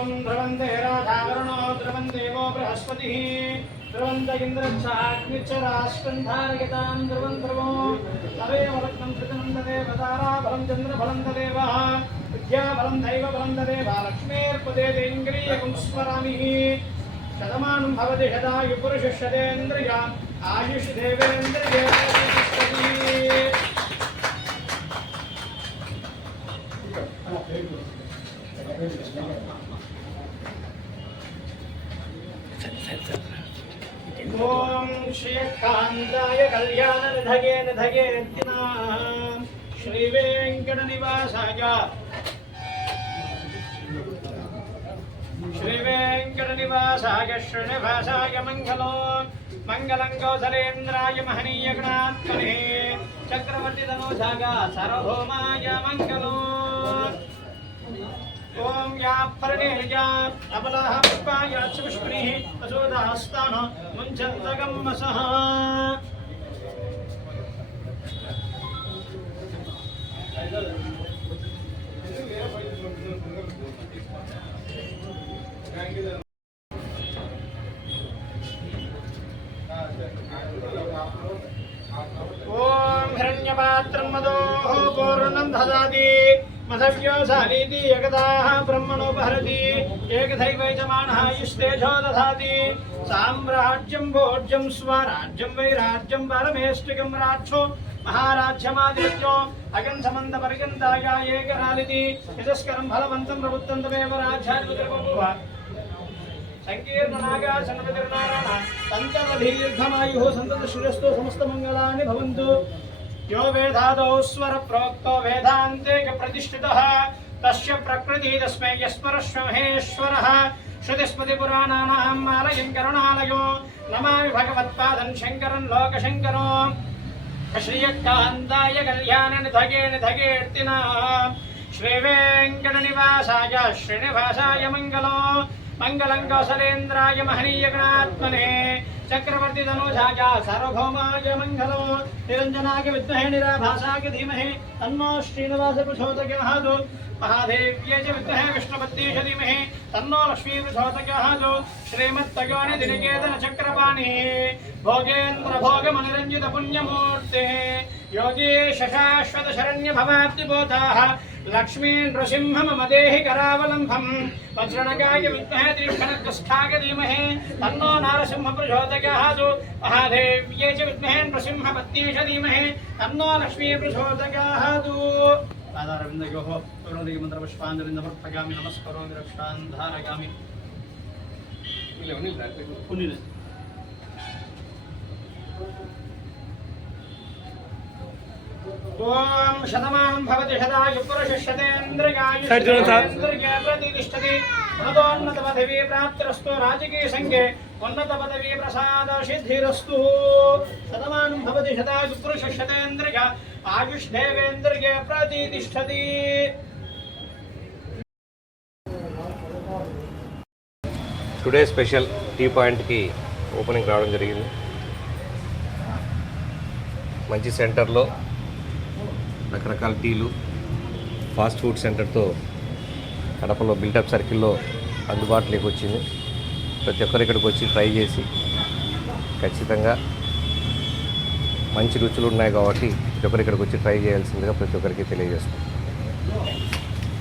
ध्रुवन्ते राधावरुणो ध्रुवन्देवो बृहस्पतिः ध्रुवन्त इन्द्रच्छाग्निश्च राष्ट्रन्धारयतां ध्रुवन्ध्रुवो तवेव लग्नं कृतं तदेव ताराबलं चन्द्रबलं तदेव विद्याबलं दैवबलं तदेव लक्ष्मीर्पदेन्द्रियं स्मरामि शतमानं भवति शतायुपुरुषशतेन्द्रिय आयुष देवेन्द्रिये ओम श्रीकांताय कल्याणनिधये निधयेत्तिनां श्री वेंकटनिवासाय श्रीनिवासाय मंगलो मंगलं कौसलेन्द्राय महनीयगणात्मने चक्रवर्ती तनोजाग सार्वभौमाय मंगलो ओम या पर्णेर्या अबलः पुष्पाय पुष्पिणीः असोदास्तान मुञ्चन्तगम्मसः ओम हिरण्यपात्रं मदोः पूर्णं ददाति मधव्यो सारीति एकदाः ब्रह्मणोपहरति एकदैव यजमानः युष्तेजो दधाति साम्राज्यं भोज्यं स्वराज्यं वैराज्यं परमेष्टिकं राज्यो महाराज्यमादित्यो अगन्धमन्दपर्यन्ताय एकरालिति यजस्करं फलवन्तं प्रभुत्वं तमेव राज्याधिपतिर्बभूव संकीर्णनागा सन्नतिर्नारायण तन्तदीर्घमायुः सन्ततश्रेष्ठो समस्तमङ्गलानि भवन्तु यो वेदादौ स्वर प्रोक्तो वेदान्ते प्रतिष्ठितः तस्य प्रकृति तस्मै यस्मरश्व महेश्वरः श्रुतिस्मृतिपुराणानाम् आलयं करुणालयो नमामि भगवत्पादं शङ्करं लोकशङ्करो श्रीयकान्ताय कल्याणनिधये निधयेर्तिनां श्रीवेङ्कटनिवासाय श्रीनिवासाय मङ्गलो मंगलं कौसलेन्द्राय महनीयगणात्मने चक्रवर्ती तनोजाय सार्वभौमाय मंगलो निरंजनाय विद्महे निराभासाय धीमहि तन्नो श्रीनिवास प्रचोदयात् महादेव्यै च विद्महे विष्णुपत्न्यै च धीमहि तन्नो लक्ष्मी प्रचोदयात् श्रीमत्तयोनि दिनकेतन चक्रपाणिः भोगेन्द्र भोगमनिरञ्जित पुण्यमूर्ते योगी शशाश्वत शरण्य भवाब्दिबोधाः लक्ष्मी नृसिंह मम देहि करावलंबं वज्रणगाय विद्महे तीक्ष्णकृष्ठाय धीमहि तन्नो नारसिंह प्रचोदयात् महादेव्यै च विद्महे नृसिंहपत्न्यै च धीमहि तन्नो लक्ष्मी प्रचोदयात् पादारविन्दयोः मंत्रपुष्पाञ्जलिं समर्पयामि नमस्करोमि रक्षान् धारयामि ओम शतमानं भवति शतायुः पुरुषः शतेन्द्रियायुष्येन्द्रिये प्रतिष्ठति उन्नतोन्नतपदवी प्राप्तिरस्तु राजकीय संगे उन्नतपदवी प्रसाद सिद्धिरस्तु शतमानं भवति शतायुः पुरुषः शतेन्द्रिय आयुष्देवेन्द्रिये प्रतिष्ठति टुडे स्पेशल టీ పాయింట్ కి ఓపెనింగ్ రావడం జరిగింది మంచి సెంటర్లో రకరకాల టీలు ఫాస్ట్ ఫుడ్ సెంటర్తో కడపలో బిల్డప్ సర్కిల్లో అందుబాటులోకి వచ్చింది. ప్రతి ఒక్కరు ఇక్కడికి వచ్చి ట్రై చేసి ఖచ్చితంగా మంచి రుచులు ఉన్నాయి కాబట్టి ప్రతి ఒక్కరు ఇక్కడికి వచ్చి ట్రై చేయాల్సిందిగా ప్రతి ఒక్కరికి తెలియజేస్తాం.